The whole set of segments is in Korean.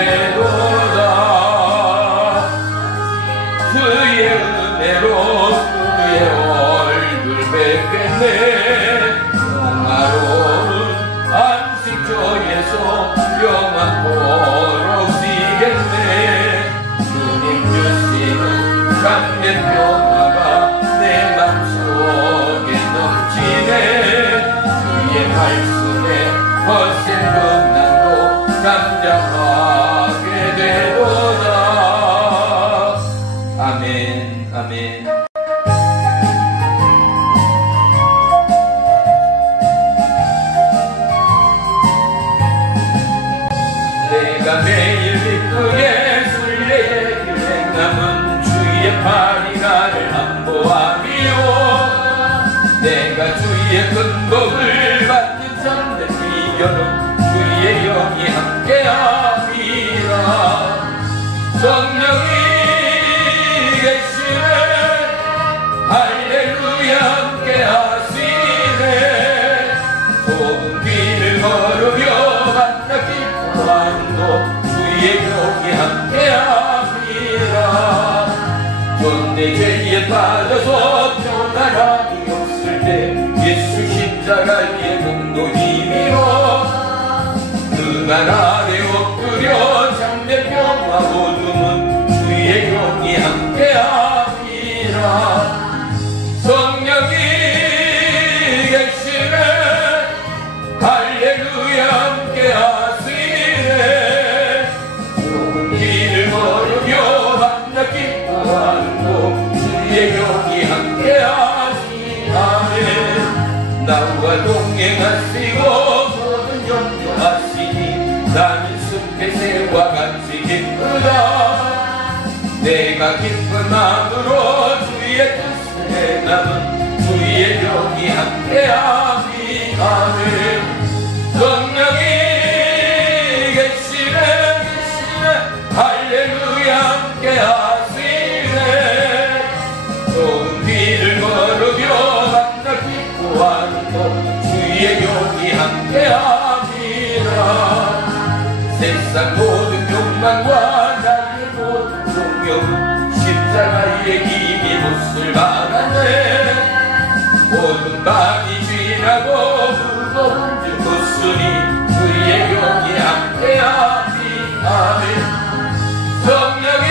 되도다. 주의 은혜로 주의 얼굴 뵙겠네. 평화로운 안식처에서 영원토록 쉬겠네. 주님 주시는 참된 평화가 내 맘속에 넘치네. 주의 말씀에 거센困難도 잠잠하게 되도다. 아멘, 아멘. 내가 매일 기쁘게 순례의 길에 남은 주의 팔이 나를 안보하리요. 내가 주의 큰 복을 받는 참된 비결은 주의 영이 함께함이라. 성령이 계시네. 할렐루야 함께하시네. 좁은 길을 걸으며 만나 기뻐함도 주의 영이 함께함이라. 존내 죄에 빠져서 평안함이 없을 때 예수 십자가의 공로 힘이로 그만 아래 엎드려 참된 평화 얻음은 주의 영이 함께함이라. 성령이 계시네. 할렐루야 함께하시네. 좁은 길을 걸으며 만나 기뻐함도 주의 영이 함께하시네. 나와 동행하시고 모든 염려하시니 나는 숲의 새와 같이 기쁘다. 내가 기쁜 마음으로 주의 뜻을 행하면 주의 영이 함께하니. 아멘. 성령이 계시네. 할렐루야 함께하시네. 좋은 길을 걸으며 만나 기뻐하는 주의 영이 함께함이라. 세상 모든 욕망과 나의 모든 종교는 십자가의 힘이 못을 막았네. 모든 밤이 지나고 무거운 줄 묻으니 주의 영이 함께하니. 아멘. 성령이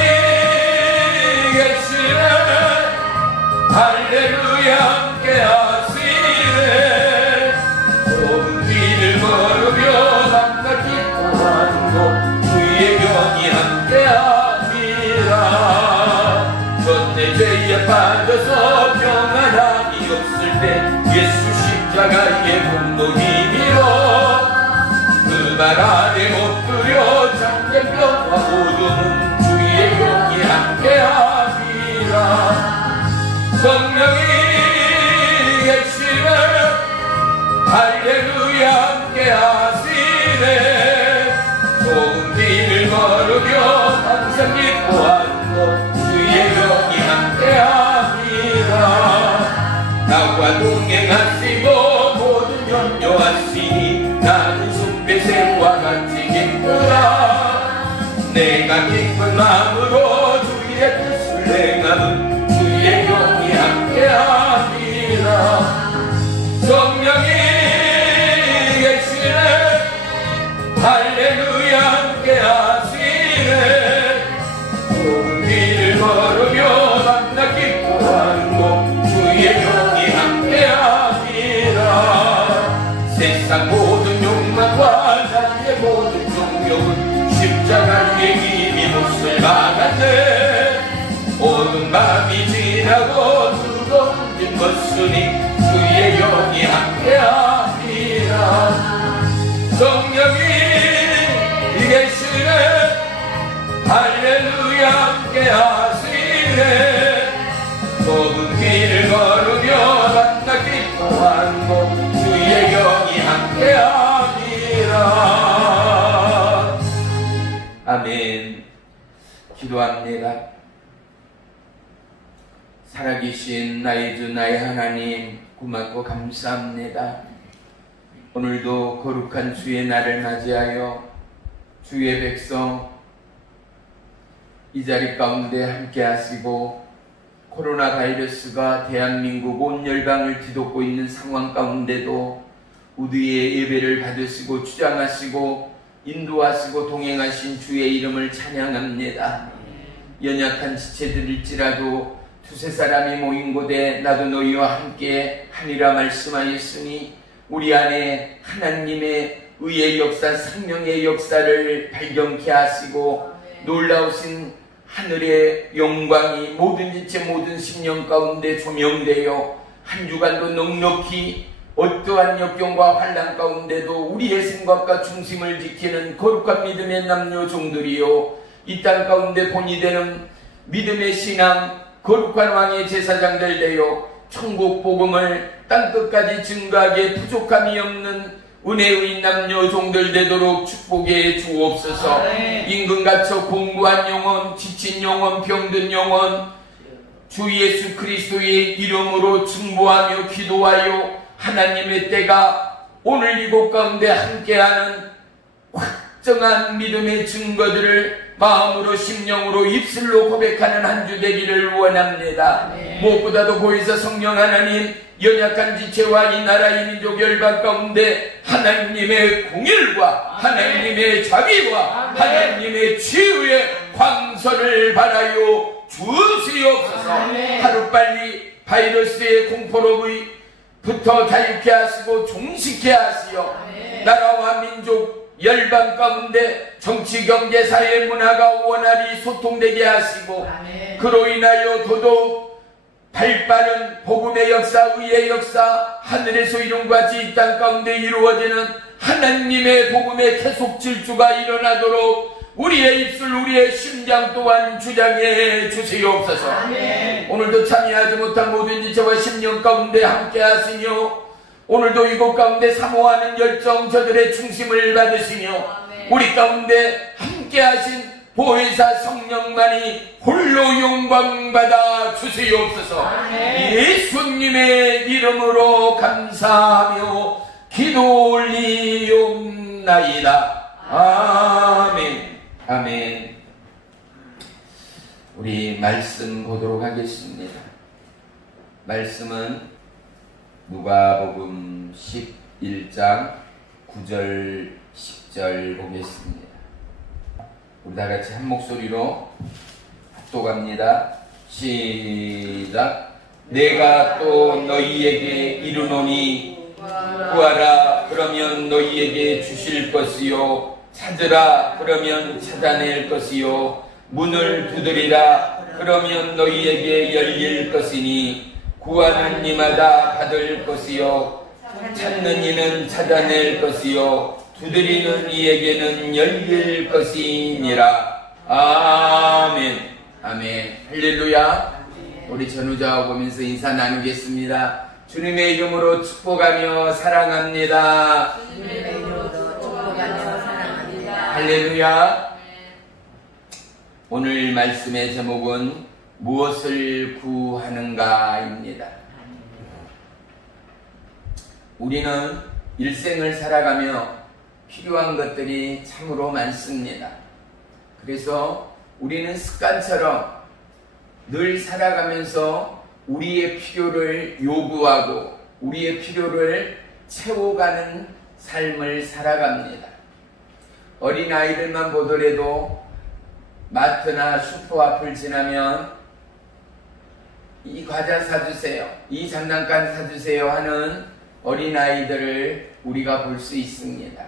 계시네. 할렐루야 함께하시네. 좁은 길을 걸으며 만나 기뻐하는 곳 주의 영이 함께함이라. 전내 죄에 빠져서 평안함이 없을 때 예수 십자가의 공로 힘이로 그말 아래 엎드려 참된 평화 얻음은 주의 영이 함께함이라. 성령이 계시네. 할렐루야 함께하시네. 좋은 길을 걸으며 항상 기뻐하는 주의 영이 함께함이라. 나와 동행하시고 모든 염려하시니 나는 숲의 새와 같이 기쁘다. 내가 기쁜 마음으로 주의 뜻을 행하는 주의 영이 함께함이라. 성령이 계시네. 할렐루야 함께하시네. 좁은 길을 걸으며 만나 기뻐하는 곳 주의 영이 함께함이라. 세상 모든 욕망과 나의 모든 종교는 십자가의 힘이 못을 막았네. 모든 밤이 지나고 뜨거운 빈 벗으니 주의 영이 함께함이라. 성령이 계시네. 할렐루야 함께하시네. 좁은 길을 걸으며 만나 기뻐하는 곳 주의 영이 함께함이라. 아멘. 기도합니다. 살아계신 나의 주 나의 하나님, 고맙고 감사합니다. 오늘도 거룩한 주의 날을 맞이하여 주의 백성 이 자리 가운데 함께 하시고 코로나 바이러스가 대한민국 온 열방을 뒤덮고 있는 상황 가운데도 우리의 예배를 받으시고 주장하시고 인도하시고 동행하신 주의 이름을 찬양합니다. 연약한 지체들일지라도 두세 사람이 모인 곳에 나도 너희와 함께 하리라 말씀하였으니 우리 안에 하나님의 의의 역사, 생명의 역사를 발견케 하시고 놀라우신 하늘의 영광이 모든 지체 모든 심령 가운데 조명되어 한 주간도 넉넉히 어떠한 역경과 환난 가운데도 우리의 생각과 중심을 지키는 거룩한 믿음의 남녀 종들이요 이 땅 가운데 본이 되는 믿음의 신앙 거룩한 왕의 제사장들 되어 천국 복음을 땅끝까지 증거하기에 부족함이 없는 은혜의 남녀 종들 되도록 축복해 주옵소서. 임금 갇혀 공부한 영혼, 지친 영혼, 병든 영혼 주 예수 그리스도의 이름으로 중보하며 기도하여 하나님의 때가 오늘 이곳 가운데 함께하는 확정한 믿음의 증거들을 마음으로 심령으로 입술로 고백하는 한 주 되기를 원합니다. 무엇보다도 고에서 성령 하나님 연약한 지체와 이 나라 이 민족 열방 가운데 하나님의 공일과 하나님의 자비와 하나님의 치유의 광선을 바라요 주시옵소서. 하루빨리 바이러스의 공포로부터 자유케 하시고 종식케 하시어 나라와 민족 열방 가운데 정치, 경제, 사회, 문화가 원활히 소통되게 하시고 그로 인하여 더더욱 발빠른 복음의 역사, 의의 역사, 하늘에서 이룬과 같이 이 땅 가운데 이루어지는 하나님의 복음의 계속 질주가 일어나도록 우리의 입술, 우리의 심장 또한 주장해 주시옵소서. 오늘도 참여하지 못한 모든 지체와 심령 가운데 함께 하시며 오늘도 이곳 가운데 사모하는 열정 저들의 중심을 받으시며 우리 가운데 함께 하신 보혜사 성령만이 홀로 영광받아 주시옵소서. 예수님의 이름으로 감사하며 기도 올리옵나이다. 아멘. 아멘. 우리 말씀 보도록 하겠습니다. 말씀은 누가복음 11장 9절 10절 보겠습니다. 우리 다같이 한 목소리로 합독합니다. 시작. 내가 또 너희에게 이르노니 구하라 그러면 너희에게 주실 것이요 찾으라 그러면 찾아낼 것이요 문을 두드리라 그러면 너희에게 열릴 것이니 구하는 이마다 받을 것이요 찾는 이는 찾아낼 것이요 두드리는 이에게는 열릴 것이니라. 아멘. 아멘. 할렐루야. 우리 전우자와 보면서 인사 나누겠습니다. 주님의 이름으로 축복하며 사랑합니다. 주님의 이름으로 축복하며 사랑합니다. 할렐루야. 오늘 말씀의 제목은 무엇을 구하는가입니다. 우리는 일생을 살아가며 필요한 것들이 참으로 많습니다. 그래서 우리는 습관처럼 늘 살아가면서 우리의 필요를 요구하고 우리의 필요를 채워가는 삶을 살아갑니다. 어린아이들만 보더라도 마트나 슈퍼 앞을 지나면 이 과자 사주세요, 이 장난감 사주세요 하는 어린아이들을 우리가 볼 수 있습니다.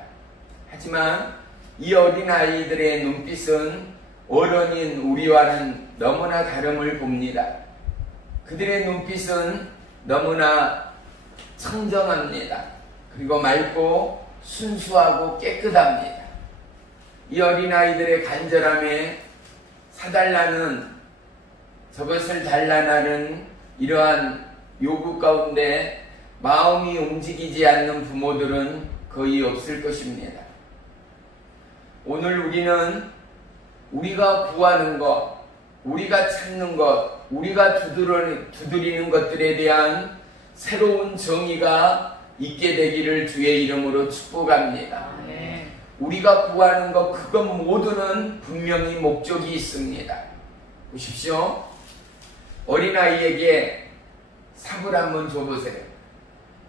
하지만 이 어린아이들의 눈빛은 어른인 우리와는 너무나 다름을 봅니다. 그들의 눈빛은 너무나 청정합니다. 그리고 맑고 순수하고 깨끗합니다. 이 어린아이들의 간절함에 사달라는 저것을 달라나는 이러한 요구 가운데 마음이 움직이지 않는 부모들은 거의 없을 것입니다. 오늘 우리는 우리가 구하는 것, 우리가 찾는 것, 우리가 두드리는 것들에 대한 새로운 정의가 있게 되기를 주의 이름으로 축복합니다. 우리가 구하는 것 그것 모두는 분명히 목적이 있습니다. 보십시오. 어린아이에게 삽을 한번 줘보세요.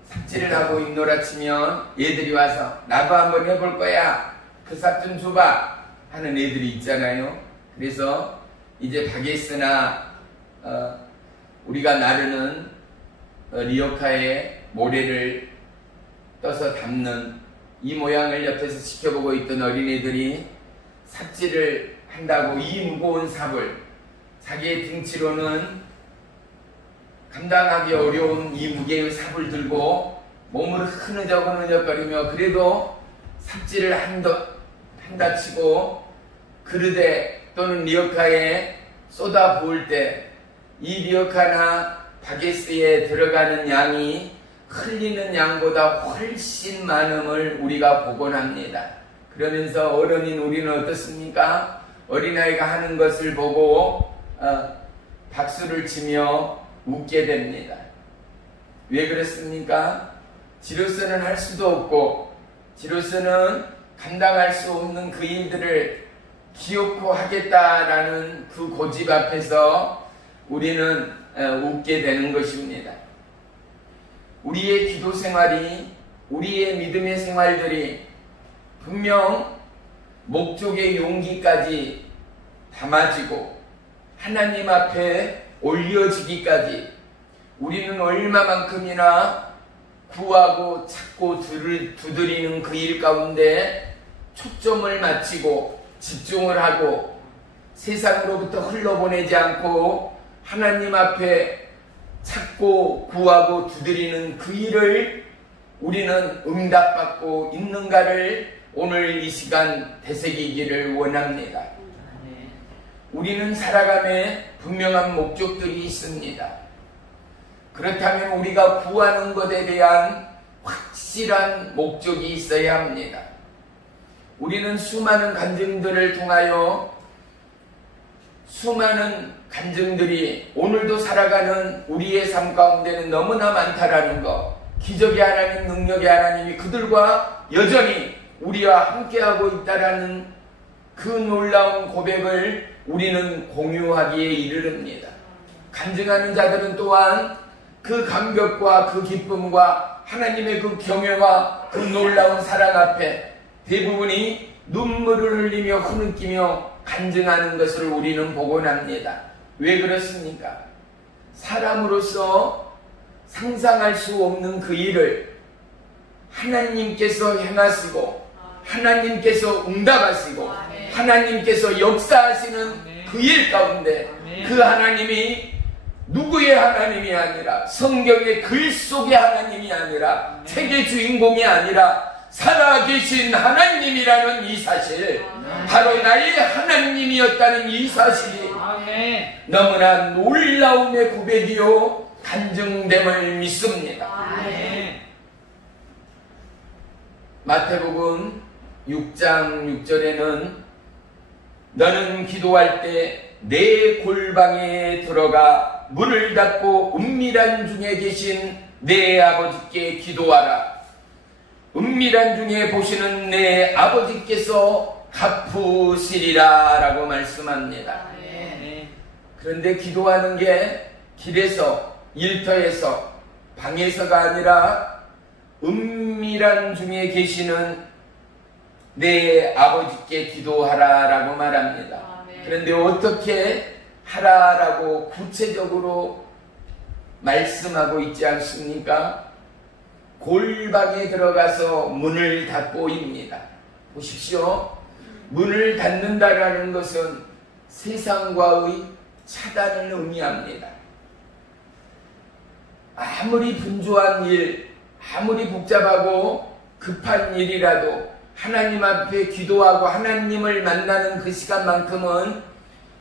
삽질을 하고 있노라 치면 얘들이 와서 나도 한번 해볼 거야. 그 삽 좀 줘봐 하는 애들이 있잖아요. 그래서 이제 바게스나 우리가 나르는 리어카의 모래를 떠서 담는 이 모양을 옆에서 지켜보고 있던 어린애들이 삽질을 한다고 이 무거운 삽을 자기의 등치로는 감당하기 어려운 이 무게의 삽을 들고 몸을 흐느적거리며 그래도 삽질을 한다 치고 그릇에 또는 리어카에 쏟아 부을 때 이 리어카나 바게스에 들어가는 양이 흘리는 양보다 훨씬 많음을 우리가 보곤 합니다. 그러면서 어른인 우리는 어떻습니까? 어린아이가 하는 것을 보고 박수를 치며 웃게 됩니다. 왜 그렇습니까? 지로서는 할 수도 없고 지로서는 감당할 수 없는 그 일들을 기어코 하겠다라는 그 고집 앞에서 우리는 웃게 되는 것입니다. 우리의 기도 생활이, 우리의 믿음의 생활들이 분명 목적의 용기까지 담아지고 하나님 앞에 올려지기까지 우리는 얼마만큼이나 구하고 찾고 두드리는 그 일 가운데 초점을 맞추고 집중을 하고 세상으로부터 흘러보내지 않고 하나님 앞에 찾고 구하고 두드리는 그 일을 우리는 응답받고 있는가를 오늘 이 시간 되새기기를 원합니다. 우리는 살아감에 분명한 목적들이 있습니다. 그렇다면 우리가 구하는 것에 대한 확실한 목적이 있어야 합니다. 우리는 수많은 간증들을 통하여 수많은 간증들이 오늘도 살아가는 우리의 삶 가운데는 너무나 많다라는 것, 기적의 하나님, 능력의 하나님이 그들과 여전히 우리와 함께하고 있다라는 그 놀라운 고백을 우리는 공유하기에 이르릅니다. 간증하는 자들은 또한 그 감격과 그 기쁨과 하나님의 그 경외와 그 놀라운 사랑 앞에 대부분이 눈물을 흘리며 흐느끼며 간증하는 것을 우리는 보곤 합니다. 왜 그렇습니까? 사람으로서 상상할 수 없는 그 일을 하나님께서 행하시고 하나님께서 응답하시고 하나님께서 역사하시는 그 일 가운데 그 하나님이 누구의 하나님이 아니라 성경의 글 속의 하나님이 아니라 책의 주인공이 아니라 살아계신 하나님이라는 이 사실, 바로 나의 하나님이었다는 이 사실이 너무나 놀라움의 고백이요 간증됨을 믿습니다. 마태복음 6장 6절에는 너는 기도할 때 내 골방에 들어가 문을 닫고 은밀한 중에 계신 내 아버지께 기도하라. 은밀한 중에 보시는 내 아버지께서 갚으시리라 라고 말씀합니다. 그런데 기도하는 게 길에서, 일터에서, 방에서가 아니라 은밀한 중에 계시는 내 아버지께 기도하라 라고 말합니다. 그런데 어떻게 하라라고 구체적으로 말씀하고 있지 않습니까? 골방에 들어가서 문을 닫고입니다. 보십시오. 문을 닫는다라는 것은 세상과의 차단을 의미합니다. 아무리 분주한 일, 아무리 복잡하고 급한 일이라도 하나님 앞에 기도하고 하나님을 만나는 그 시간만큼은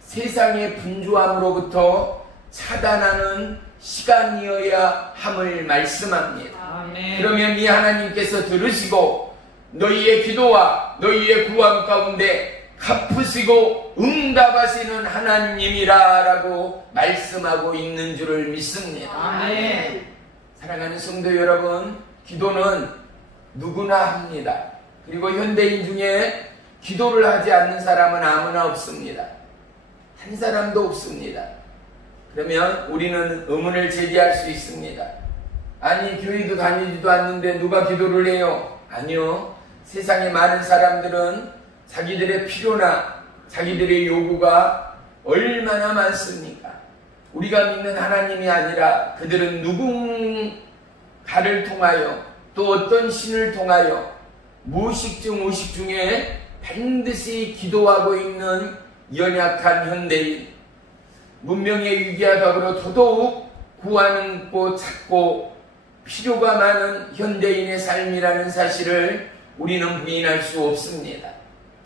세상의 분주함으로부터 차단하는 시간이어야 함을 말씀합니다. 그러면 이 하나님께서 들으시고 너희의 기도와 너희의 구함 가운데 갚으시고 응답하시는 하나님이라 라고 말씀하고 있는 줄을 믿습니다. 사랑하는 성도 여러분, 기도는 누구나 합니다. 그리고 현대인 중에 기도를 하지 않는 사람은 아무나 없습니다. 한 사람도 없습니다. 그러면 우리는 의문을 제기할 수 있습니다. 아니, 교회도 다니지도 않는데 누가 기도를 해요? 아니요. 세상에 많은 사람들은 자기들의 필요나 자기들의 요구가 얼마나 많습니까? 우리가 믿는 하나님이 아니라 그들은 누군가를 통하여 또 어떤 신을 통하여 무의식 중에 반드시 기도하고 있는 연약한 현대인, 문명의 위기와 더불어 더더욱 구하는 곳 찾고 필요가 많은 현대인의 삶이라는 사실을 우리는 부인할 수 없습니다.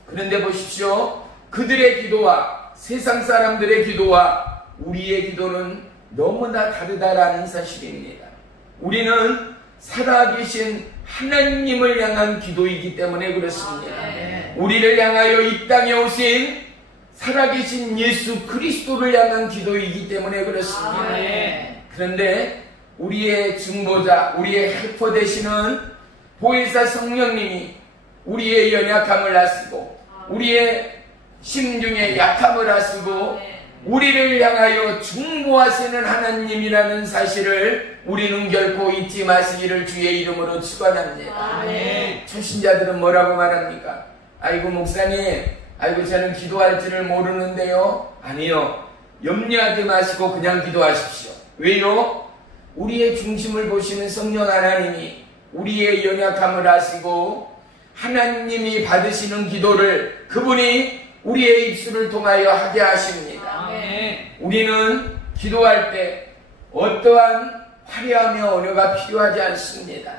그런데 보십시오. 그들의 기도와 세상 사람들의 기도와 우리의 기도는 너무나 다르다라는 사실입니다. 우리는 살아계신 하나님을 향한 기도이기 때문에 그렇습니다. 우리를 향하여 이 땅에 오신 살아계신 예수 그리스도를 향한 기도이기 때문에 그렇습니다. 그런데 우리의 중보자, 우리의 헬퍼 되시는 보혜사 성령님이 우리의 연약함을 아시고 우리의 심중의 약함을 아시고 우리를 향하여 중보하시는 하나님이라는 사실을 우리는 결코 잊지 마시기를 주의 이름으로 축원합니다. 초신자들은 뭐라고 말합니까? 아이고 목사님, 아이고 저는 기도할 줄을 모르는데요. 아니요, 염려하지 마시고 그냥 기도하십시오. 왜요? 우리의 중심을 보시는 성령 하나님이 우리의 연약함을 아시고 하나님이 받으시는 기도를 그분이 우리의 입술을 통하여 하게 하십니다. 우리는 기도할 때 어떠한 화려하며 언어가 필요하지 않습니다.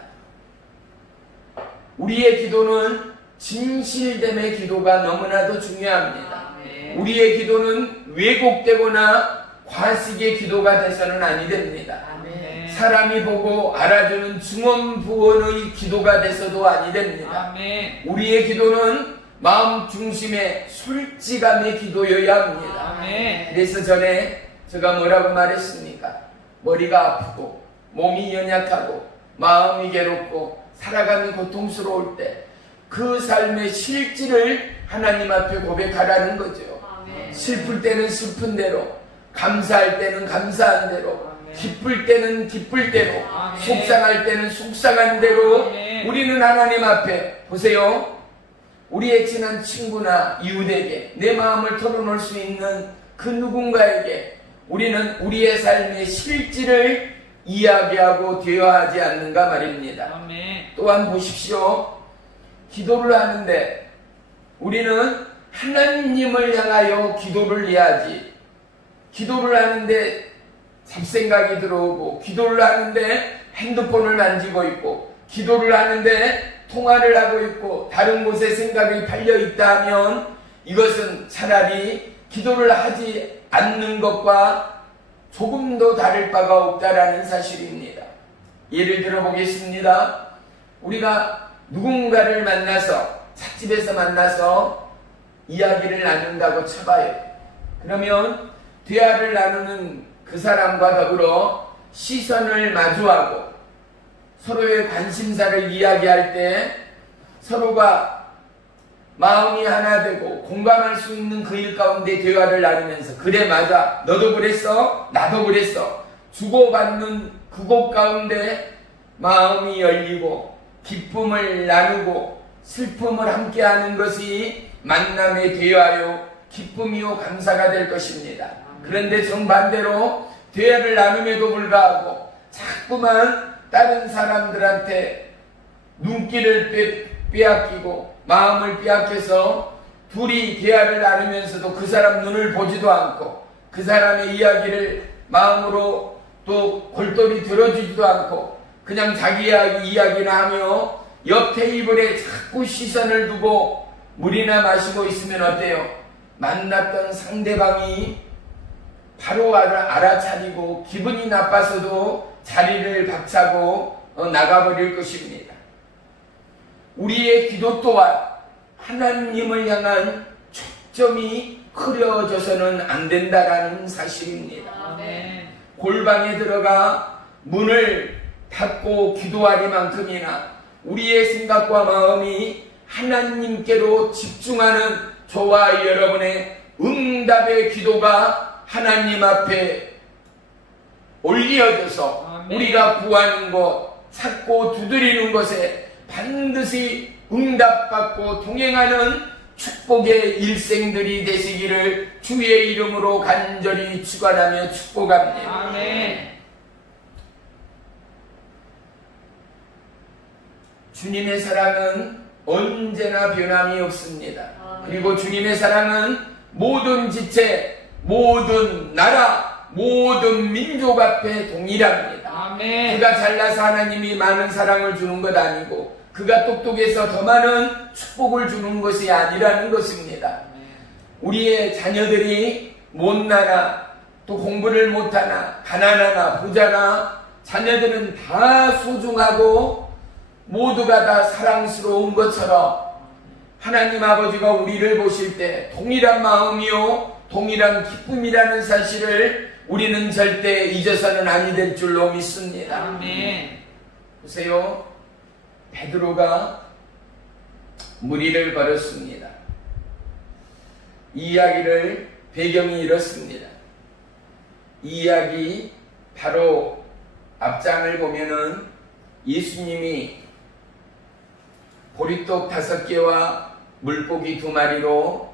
우리의 기도는 진실됨의 기도가 너무나도 중요합니다. 우리의 기도는 왜곡되거나 과식의 기도가 돼서는 아니 됩니다. 사람이 보고 알아주는 중언부언의 기도가 돼서도 아니 됩니다. 우리의 기도는 마음 중심의 솔직함의 기도여야 합니다. 그래서 전에 제가 뭐라고 말했습니까? 머리가 아프고 몸이 연약하고 마음이 괴롭고 살아감이 고통스러울 때 그 삶의 실질을 하나님 앞에 고백하라는 거죠. 슬플 때는 슬픈 대로, 감사할 때는 감사한 대로, 기쁠 때는 기쁠 대로, 속상할 때는 속상한 대로 우리는 하나님 앞에, 보세요, 우리의 친한 친구나 이웃에게 내 마음을 털어놓을 수 있는 그 누군가에게 우리는 우리의 삶의 실질을 이야기하고 대화하지 않는가 말입니다. 또한 보십시오. 기도를 하는데 우리는 하나님을 향하여 기도를 해야지, 기도를 하는데 잡생각이 들어오고, 기도를 하는데 핸드폰을 만지고 있고, 기도를 하는데 통화를 하고 있고 다른 곳에 생각이 팔려 있다면 이것은 차라리 기도를 하지 않는 것과 조금도 다를 바가 없다라는 사실입니다. 예를 들어 보겠습니다. 우리가 누군가를 만나서, 찻집에서 만나서 이야기를 나눈다고 쳐봐요. 그러면 대화를 나누는 그 사람과 더불어 시선을 마주하고 서로의 관심사를 이야기할 때 서로가 마음이 하나 되고 공감할 수 있는 그 일 가운데 대화를 나누면서, 그래 맞아, 너도 그랬어, 나도 그랬어, 주고받는 그곳 가운데 마음이 열리고 기쁨을 나누고 슬픔을 함께하는 것이 만남의 대화요 기쁨이요 감사가 될 것입니다. 그런데 정반대로 대화를 나눔에도 불구하고 자꾸만 다른 사람들한테 눈길을 빼앗기고 마음을 빼앗겨서 둘이 대화를 나누면서도 그 사람 눈을 보지도 않고 그 사람의 이야기를 마음으로 또 골똘히 들어주지도 않고 그냥 자기 이야기나 하며 옆 테이블에 자꾸 시선을 두고 물이나 마시고 있으면 어때요? 만났던 상대방이 바로 알아차리고 기분이 나빠서도 자리를 박차고 나가버릴 것입니다. 우리의 기도 또한 하나님을 향한 초점이 흐려져서는 안 된다라는 사실입니다. 골방에 들어가 문을 닫고 기도하리만큼이나 우리의 생각과 마음이 하나님께로 집중하는 저와 여러분의 응답의 기도가 하나님 앞에 올려져서 아멘. 우리가 구하는 것, 찾고 두드리는 것에 반드시 응답받고 동행하는 축복의 일생들이 되시기를 주의 이름으로 간절히 축원하며 축복합니다. 아멘. 주님의 사랑은 언제나 변함이 없습니다. 그리고 주님의 사랑은 모든 지체, 모든 나라, 모든 민족 앞에 동일합니다. 아멘. 그가 잘나서 하나님이 많은 사랑을 주는 것 아니고 그가 똑똑해서 더 많은 축복을 주는 것이 아니라는 것입니다. 우리의 자녀들이 못나나 또 공부를 못하나 가난하나 부자나 자녀들은 다 소중하고 모두가 다 사랑스러운 것처럼 하나님 아버지가 우리를 보실 때 동일한 마음이요 동일한 기쁨이라는 사실을 우리는 절대 잊어서는 아니 될 줄로 믿습니다. 아멘. 보세요. 베드로가 무리를 걸었습니다. 이 이야기를 배경이 이렇습니다. 이 이야기 바로 앞장을 보면은 예수님이 보리떡 5개와 물고기 2마리로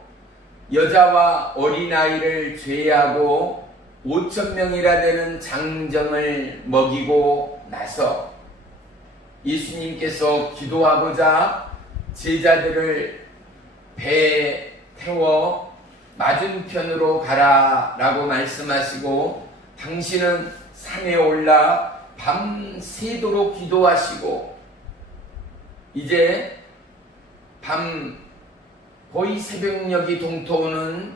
여자와 어린아이를 제외하고 5,000명이나 되는 장정을 먹이고 나서 예수님께서 기도하고자 제자들을 배에 태워 맞은편으로 가라 라고 말씀하시고 당신은 산에 올라 밤새도록 기도하시고 이제 밤 거의 새벽녘이 동토오는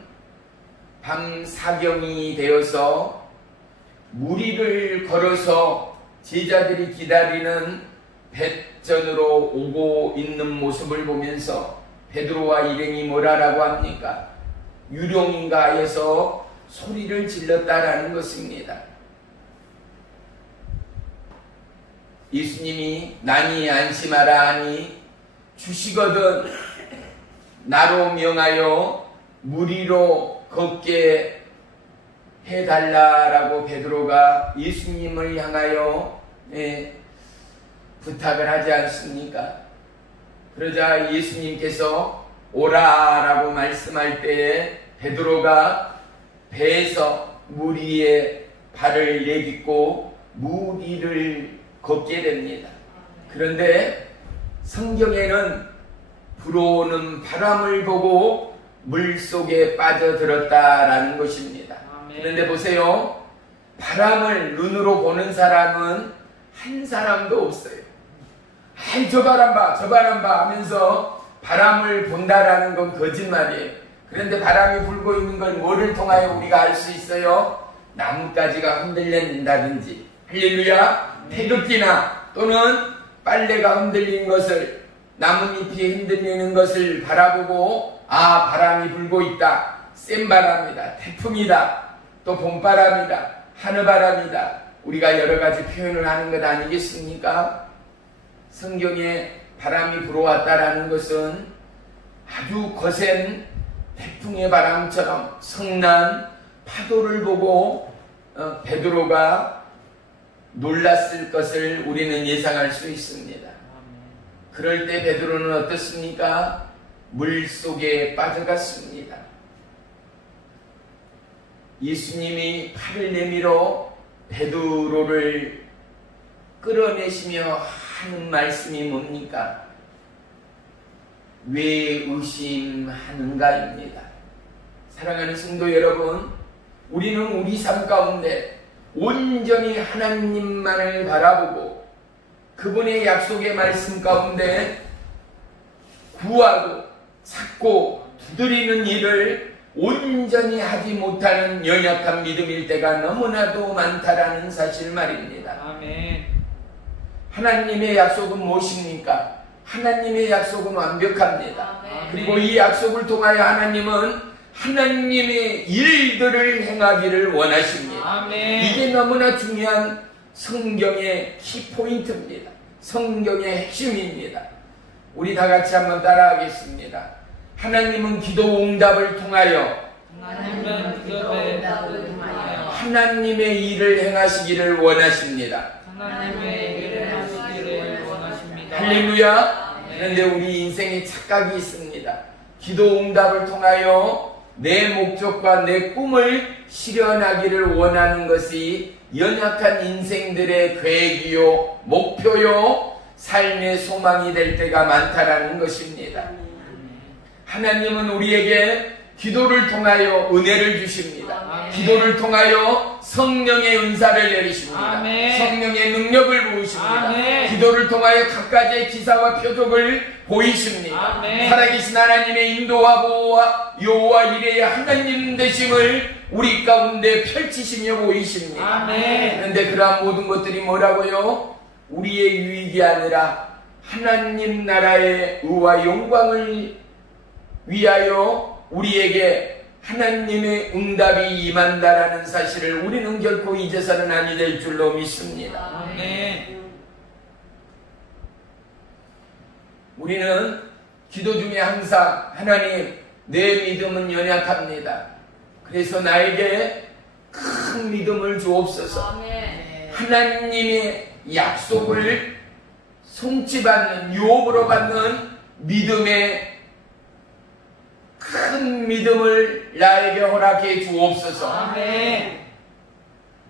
밤 사경이 되어서 무리를 걸어서 제자들이 기다리는 뱃전으로 오고 있는 모습을 보면서 베드로와 일행이 뭐라고 합니까? 유령인가 하여서 소리를 질렀다라는 것입니다. 예수님이 나니 안심하라 하니 주시거든 나로 명하여 무리로 걷게 해달라라고 베드로가 예수님을 향하여 부탁을 하지 않습니까? 그러자 예수님께서 오라라고 말씀할 때에 베드로가 배에서 물 위에 발을 내딛고 물 위를 걷게 됩니다. 그런데 성경에는 불어오는 바람을 보고 물 속에 빠져들었다라는 것입니다. 그런데 보세요. 바람을 눈으로 보는 사람은 한 사람도 없어요. 아이 저 바람 봐, 저 바람 봐 하면서 바람을 본다라는 건 거짓말이에요. 그런데 바람이 불고 있는 건 뭐를 통하여 우리가 알 수 있어요? 나뭇가지가 흔들린다든지 할렐루야 태극기나 또는 빨래가 흔들린 것을 나뭇잎이 흔들리는 것을 바라보고 아 바람이 불고 있다. 센 바람이다. 태풍이다. 또 봄바람이다. 하늘바람이다. 우리가 여러 가지 표현을 하는 것 아니겠습니까? 성경에 바람이 불어왔다라는 것은 아주 거센 태풍의 바람처럼 성난 파도를 보고 베드로가 놀랐을 것을 우리는 예상할 수 있습니다. 그럴 때 베드로는 어떻습니까? 물 속에 빠져갔습니다. 예수님이 팔을 내밀어 베드로를 끌어내시며 하는 말씀이 뭡니까? 왜 의심하는가입니다. 사랑하는 성도 여러분, 우리는 우리 삶 가운데 온전히 하나님만을 바라보고 그분의 약속의 말씀 가운데 구하고 찾고 두드리는 일을 온전히 하지 못하는 연약한 믿음일 때가 너무나도 많다라는 사실 말입니다. 아멘. 하나님의 약속은 무엇입니까? 하나님의 약속은 완벽합니다. 아멘. 그리고 이 약속을 통하여 하나님은 하나님의 일들을 행하기를 원하십니다. 아멘. 이게 너무나 중요한 성경의 키포인트입니다. 성경의 핵심입니다. 우리 다 같이 한번 따라하겠습니다. 하나님은 기도 응답을 통하여 하나님은 기도에 응답을 통하여 하나님의 일을 행하시기를 원하십니다. 하나님의 일을 하시기를 원하십니다. 할렐루야. 그런데 우리 인생에 착각이 있습니다. 기도 응답을 통하여 내 목적과 내 꿈을 실현하기를 원하는 것이 연약한 인생들의 계획이요, 목표요, 삶의 소망이 될 때가 많다라는 것입니다. 하나님은 우리에게 기도를 통하여 은혜를 주십니다. 아멘. 기도를 통하여 성령의 은사를 내리십니다. 아멘. 성령의 능력을 부으십니다. 아멘. 기도를 통하여 각가지의 기사와 표적을 보이십니다. 아멘. 살아계신 하나님의 인도와 보호와 여호와 이레의 하나님 되심을 우리 가운데 펼치시며 보이십니다. 아멘. 그런데 그러한 모든 것들이 뭐라고요? 우리의 유익이 아니라 하나님 나라의 의와 영광을 위하여 우리에게 하나님의 응답이 임한다라는 사실을 우리는 결코 잊어서는 아니 될 줄로 믿습니다. 아멘. 우리는 기도 중에 항상 하나님, 내 믿음은 연약합니다. 그래서 나에게 큰 믿음을 주옵소서. 하나님의 약속을 성취받는, 유업으로 받는 믿음의 큰 믿음을 나에게 허락해 주옵소서. 아멘.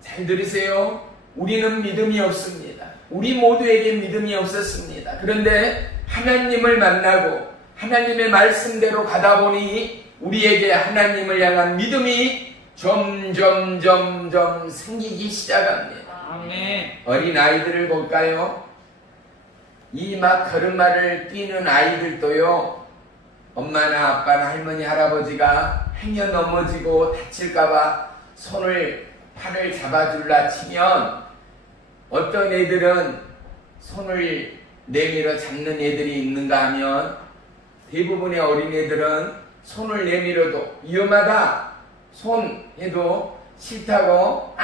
잘 들으세요. 우리는 믿음이 없습니다. 우리 모두에게 믿음이 없었습니다. 그런데 하나님을 만나고 하나님의 말씀대로 가다 보니 우리에게 하나님을 향한 믿음이 점점 생기기 시작합니다. 아멘. 어린 아이들을 볼까요? 이 막 걸음마를 뛰는 아이들도요, 엄마나 아빠나 할머니 할아버지가 행여 넘어지고 다칠까봐 팔을 잡아줄라 치면 어떤 애들은 손을 내밀어 잡는 애들이 있는가 하면 대부분의 어린애들은 손을 내밀어도 위험하다 손 해도 싫다고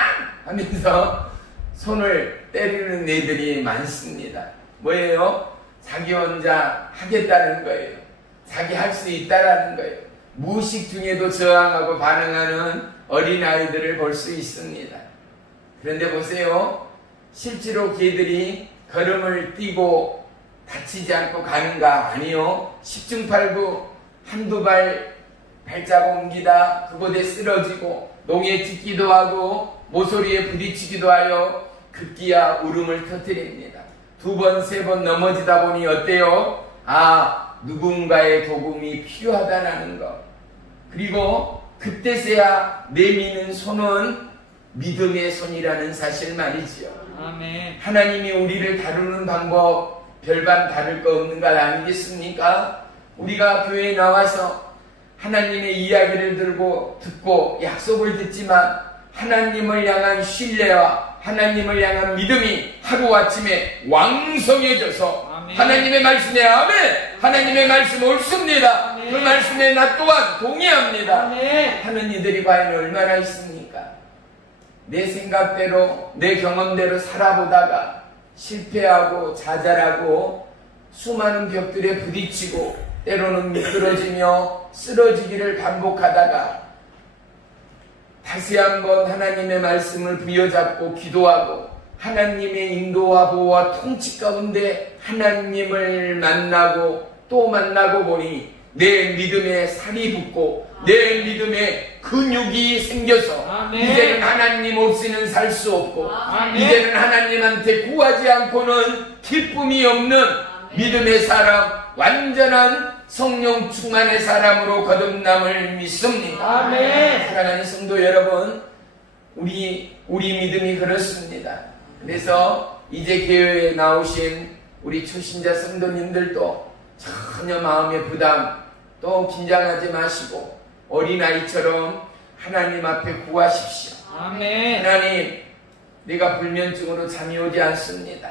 하면서 손을 때리는 애들이 많습니다. 뭐예요? 자기 혼자 하겠다는 거예요. 자기 할 수 있다라는 거예요. 무의식 중에도 저항하고 반응하는 어린아이들을 볼 수 있습니다. 그런데 보세요. 실제로 걔들이 걸음을 뛰고 다치지 않고 가는가? 아니요. 10중8구 한두 발자국 옮기다 그곳에 쓰러지고 농에 찢기도 하고 모서리에 부딪히기도 하여 급기야 울음을 터뜨립니다. 2번, 3번 넘어지다 보니 어때요? 누군가의 도움이 필요하다는 것. 그리고 그때서야 내미는 손은 믿음의 손이라는 사실 말이지요. 아멘. 하나님이 우리를 다루는 방법 별반 다를 거 없는 것 아니겠습니까? 우리가 교회에 나와서 하나님의 이야기를 듣고 약속을 듣지만 하나님을 향한 신뢰와 하나님을 향한 믿음이 하루아침에 왕성해져서 아멘. 하나님의 말씀에 아멘! 하나님의 말씀 옳습니다. 아멘. 그 말씀에 나 또한 동의합니다. 아멘. 하는 이들이 과연 얼마나 있습니까? 내 생각대로 내 경험대로 살아보다가 실패하고 좌절하고 수많은 벽들에 부딪히고 때로는 미끄러지며 쓰러지기를 반복하다가 다시 한번 하나님의 말씀을 부여잡고 기도하고 하나님의 인도와 보호와 통치 가운데 하나님을 만나고 또 만나고 보니 내 믿음에 살이 붙고 내 믿음에 근육이 생겨서 아멘. 이제는 하나님 없이는 살 수 없고 아멘. 이제는 하나님한테 구하지 않고는 기쁨이 없는 믿음의 사람, 완전한 성령 충만의 사람으로 거듭남을 믿습니다. 아멘. 사랑하는 성도 여러분, 우리 믿음이 그렇습니다. 그래서 이제 교회에 나오신 우리 초신자 성도님들도 전혀 마음의 부담 또 긴장하지 마시고 어린아이처럼 하나님 앞에 구하십시오. 아멘. 하나님, 내가 불면증으로 잠이 오지 않습니다.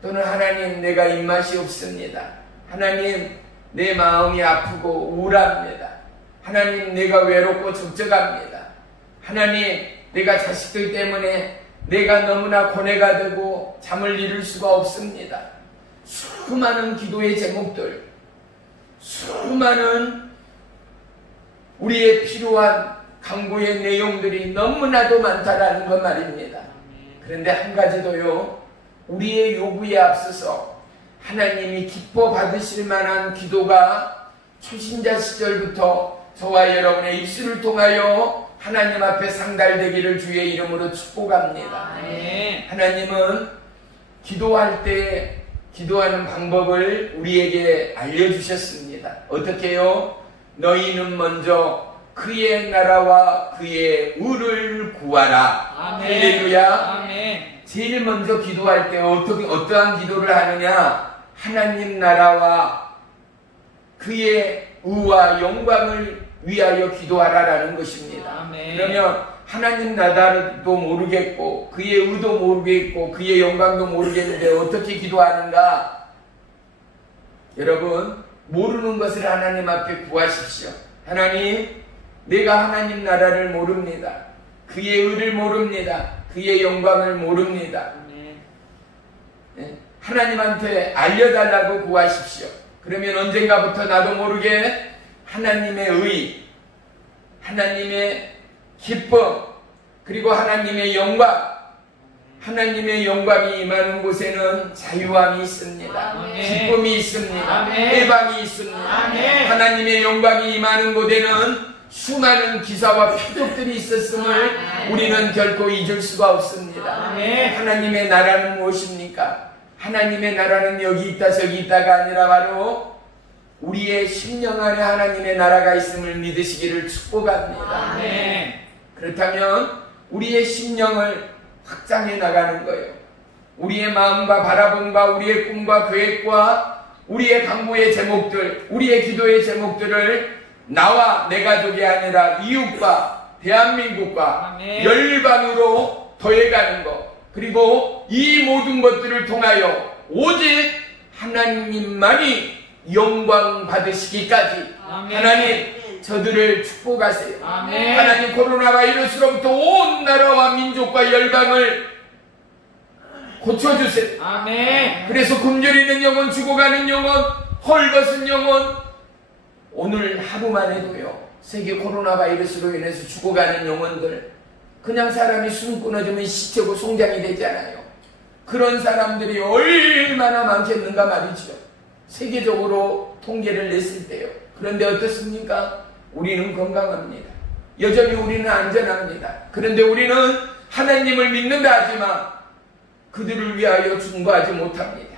또는 하나님, 내가 입맛이 없습니다. 하나님, 내 마음이 아프고 우울합니다. 하나님, 내가 외롭고 적적합니다. 하나님, 내가 자식들 때문에 내가 너무나 고뇌가 되고 잠을 이룰 수가 없습니다. 수많은 기도의 제목들, 수많은 우리의 필요한 간구의 내용들이 너무나도 많다라는 것 말입니다. 그런데 한 가지도요, 우리의 요구에 앞서서 하나님이 기뻐 받으실 만한 기도가 초신자 시절부터 저와 여러분의 입술을 통하여 하나님 앞에 상달되기를 주의 이름으로 축복합니다. 하나님은 기도할 때 기도하는 방법을 우리에게 알려주셨습니다. 어떻게요? 너희는 먼저 그의 나라와 그의 의를 구하라. 할렐루야. 제일 먼저 기도할 때 어떠한 기도를 하느냐? 하나님 나라와 그의 의와 영광을 위하여 기도하라라는 것입니다. 그러면 하나님 나라도 모르겠고 그의 의도 모르겠고 그의 영광도 모르겠는데 어떻게 기도하는가? 여러분, 모르는 것을 하나님 앞에 구하십시오. 하나님, 내가 하나님 나라를 모릅니다. 그의 의를 모릅니다. 그의 영광을 모릅니다. 하나님한테 알려달라고 구하십시오. 그러면 언젠가부터 나도 모르게 하나님의 의, 하나님의 기쁨, 그리고 하나님의 영광, 하나님의 영광이 임하는 곳에는 자유함이 있습니다. 기쁨이 있습니다. 해방이 있습니다. 하나님의 영광이 임하는 곳에는 수많은 기사와 표적들이 있었음을 우리는 결코 잊을 수가 없습니다. 하나님의 나라는 무엇입니까? 하나님의 나라는 여기 있다 저기 있다가 아니라 바로 우리의 심령 안에 하나님의 나라가 있음을 믿으시기를 축복합니다. 그렇다면 우리의 심령을 확장해 나가는 거예요. 우리의 마음과 바라봄과 우리의 꿈과 계획과 우리의 간구의 제목들, 우리의 기도의 제목들을 나와 내 가족이 아니라 이웃과 대한민국과 열방으로 더해가는 것, 그리고 이 모든 것들을 통하여 오직 하나님만이 영광 받으시기까지 하나님 저들을 축복하세요. 하나님 코로나 바이러스로부터 온 나라와 민족과 열방을 고쳐주세요. 그래서 굶주리는 영혼, 죽어가는 영혼, 헐벗은 영혼, 오늘 하루만 해도요, 세계 코로나 바이러스로 인해서 죽어가는 영혼들, 그냥 사람이 숨 끊어지면 시체고 송장이 되잖아요. 그런 사람들이 얼마나 많겠는가 말이죠. 세계적으로 통계를 냈을 때요. 그런데 어떻습니까? 우리는 건강합니다. 여전히 우리는 안전합니다. 그런데 우리는 하나님을 믿는다 하지만 그들을 위하여 중보하지 못합니다.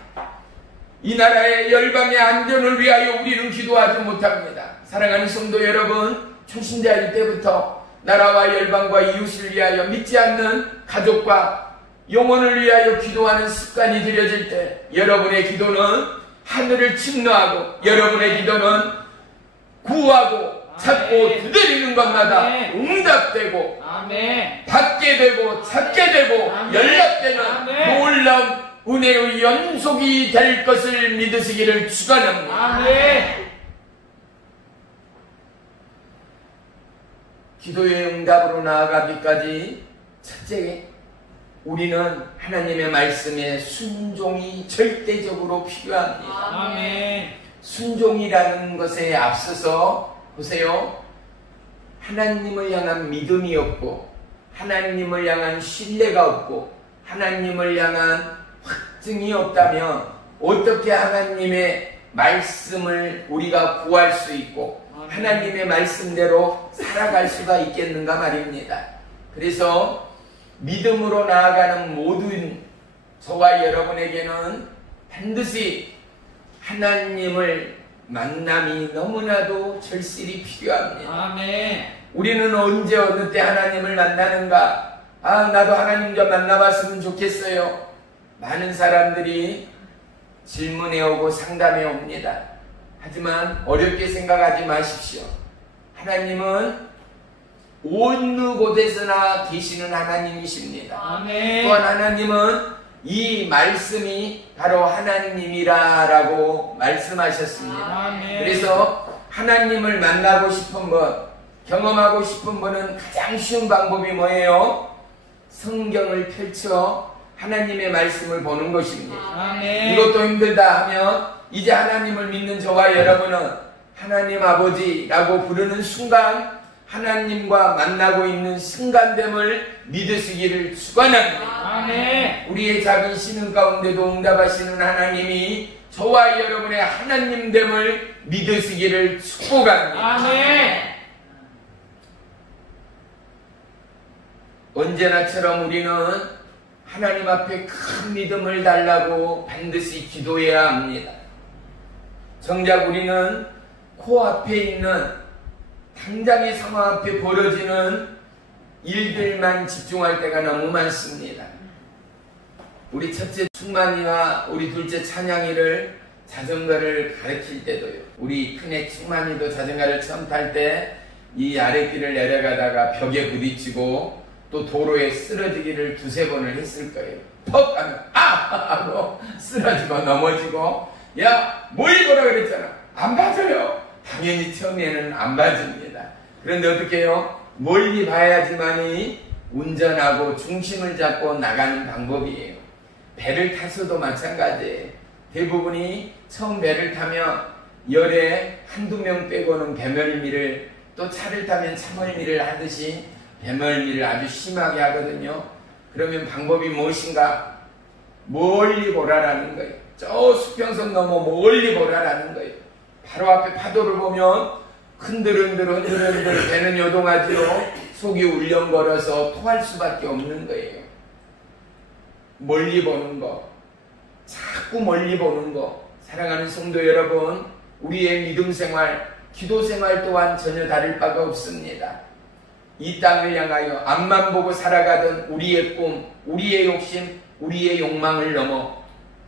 이 나라의 열방의 안전을 위하여 우리는 기도하지 못합니다. 사랑하는 성도 여러분, 초신자일 때부터 나라와 열방과 이웃을 위하여, 믿지 않는 가족과 영혼을 위하여 기도하는 습관이 들여질 때 여러분의 기도는 하늘을 침노하고 여러분의 기도는 구하고 찾고 두드리는 것마다 응답되고 받게 되고 찾게 되고 연락되는 놀라운 은혜의 연속이 될 것을 믿으시기를 축원합니다. 기도의 응답으로 나아가기까지 첫째, 우리는 하나님의 말씀에 순종이 절대적으로 필요합니다. 순종이라는 것에 앞서서 보세요. 하나님을 향한 믿음이 없고 하나님을 향한 신뢰가 없고 하나님을 향한 확증이 없다면 어떻게 하나님의 말씀을 우리가 구할 수 있고 하나님의 말씀대로 살아갈 수가 있겠는가 말입니다. 그래서 믿음으로 나아가는 모든 저와 여러분에게는 반드시 하나님을 만남이 너무나도 절실히 필요합니다. 우리는 언제 어느 때 하나님을 만나는가? 나도 하나님 좀 만나봤으면 좋겠어요. 많은 사람들이 질문해 오고 상담해 옵니다. 하지만 어렵게 생각하지 마십시오. 하나님은 어느 곳에서나 계시는 하나님이십니다. 또한 하나님은 이 말씀이 바로 하나님이라고 말씀하셨습니다. 그래서 하나님을 만나고 싶은 분, 경험하고 싶은 분은 가장 쉬운 방법이 뭐예요? 성경을 펼쳐 하나님의 말씀을 보는 것입니다. 이것도 힘들다 하면 이제 하나님을 믿는 저와 여러분은 하나님 아버지라고 부르는 순간 하나님과 만나고 있는 순간됨을 믿으시기를 축원합니다. 아멘. 우리의 작은 신음 가운데도 응답하시는 하나님이 저와 여러분의 하나님됨을 믿으시기를 축복합니다. 아멘. 언제나처럼 우리는 하나님 앞에 큰 믿음을 달라고 반드시 기도해야 합니다. 정작 우리는 코앞에 있는 당장의 상황 앞에 벌어지는 일들만 집중할 때가 너무 많습니다. 우리 첫째 충만이와 우리 둘째 찬양이를 자전거를 가르칠 때도요. 우리 큰애 충만이도 자전거를 처음 탈 때 이 아랫길을 내려가다가 벽에 부딪히고 또 도로에 쓰러지기를 두세 번을 했을 거예요. 퍽 하면 아! 하고 쓰러지고 넘어지고 야 뭘 보라 그랬잖아. 안 봐줘요. 당연히 처음에는 안 봐줍니다. 그런데 어떻게 해요? 멀리 봐야지만이 운전하고 중심을 잡고 나가는 방법이에요. 배를 타서도 마찬가지예요. 대부분이 처음 배를 타면 열에 한두 명 빼고는 배멀미를, 또 차를 타면 차멀미를 하듯이 배멀미를 아주 심하게 하거든요. 그러면 방법이 무엇인가? 멀리 보라라는 거예요. 저 수평선 넘어 멀리 보라라는 거예요. 바로 앞에 파도를 보면 흔들흔들 배는 요동하지요. 속이 울렁거려서 토할 수밖에 없는 거예요. 멀리 보는 거, 자꾸 멀리 보는 거. 사랑하는 성도 여러분, 우리의 믿음 생활, 기도 생활 또한 전혀 다를 바가 없습니다. 이 땅을 향하여 앞만 보고 살아가던 우리의 꿈, 우리의 욕심, 우리의 욕망을 넘어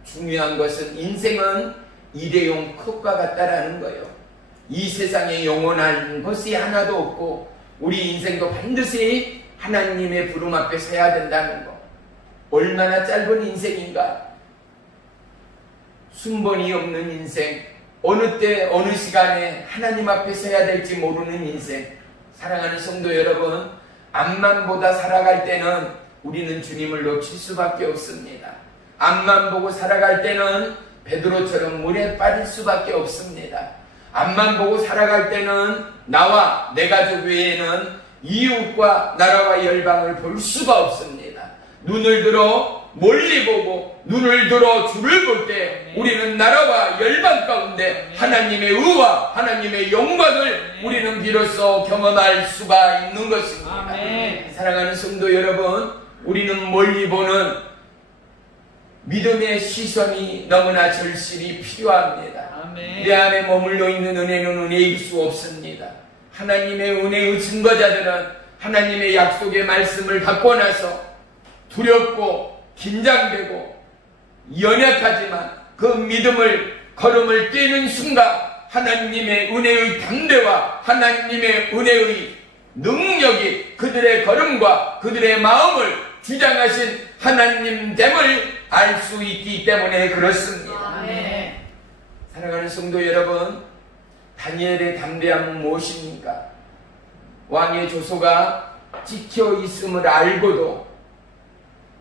중요한 것은 인생은 일회용 컵과 같다라는 거예요. 이 세상에 영원한 것이 하나도 없고 우리 인생도 반드시 하나님의 부름 앞에 서야 된다는 거. 얼마나 짧은 인생인가? 순번이 없는 인생, 어느 때 어느 시간에 하나님 앞에 서야 될지 모르는 인생. 사랑하는 성도 여러분, 앞만 보다 살아갈 때는 우리는 주님을 놓칠 수밖에 없습니다. 앞만 보고 살아갈 때는 베드로처럼 물에 빠질 수밖에 없습니다. 앞만 보고 살아갈 때는 나와 내 가족 외에는 이웃과 나라와 열방을 볼 수가 없습니다. 눈을 들어 멀리 보고 눈을 들어 주를 볼 때 우리는 나라와 열방 가운데 하나님의 의와 하나님의 영광을 우리는 비로소 경험할 수가 있는 것입니다. 아멘. 사랑하는 성도 여러분, 우리는 멀리 보는 믿음의 시선이 너무나 절실히 필요합니다. 아멘. 내 안에 머물러 있는 은혜는 은혜일 수 없습니다. 하나님의 은혜의 증거자들은 하나님의 약속의 말씀을 받고 나서 두렵고 긴장되고 연약하지만 그 믿음을 걸음을 뛰는 순간 하나님의 은혜의 담대와 하나님의 은혜의 능력이 그들의 걸음과 그들의 마음을 주장하신 하나님됨을 알 수 있기 때문에 그렇습니다. 아멘. 사랑하는 성도 여러분, 다니엘의 담대함은 무엇입니까? 왕의 조소가 지켜 있음을 알고도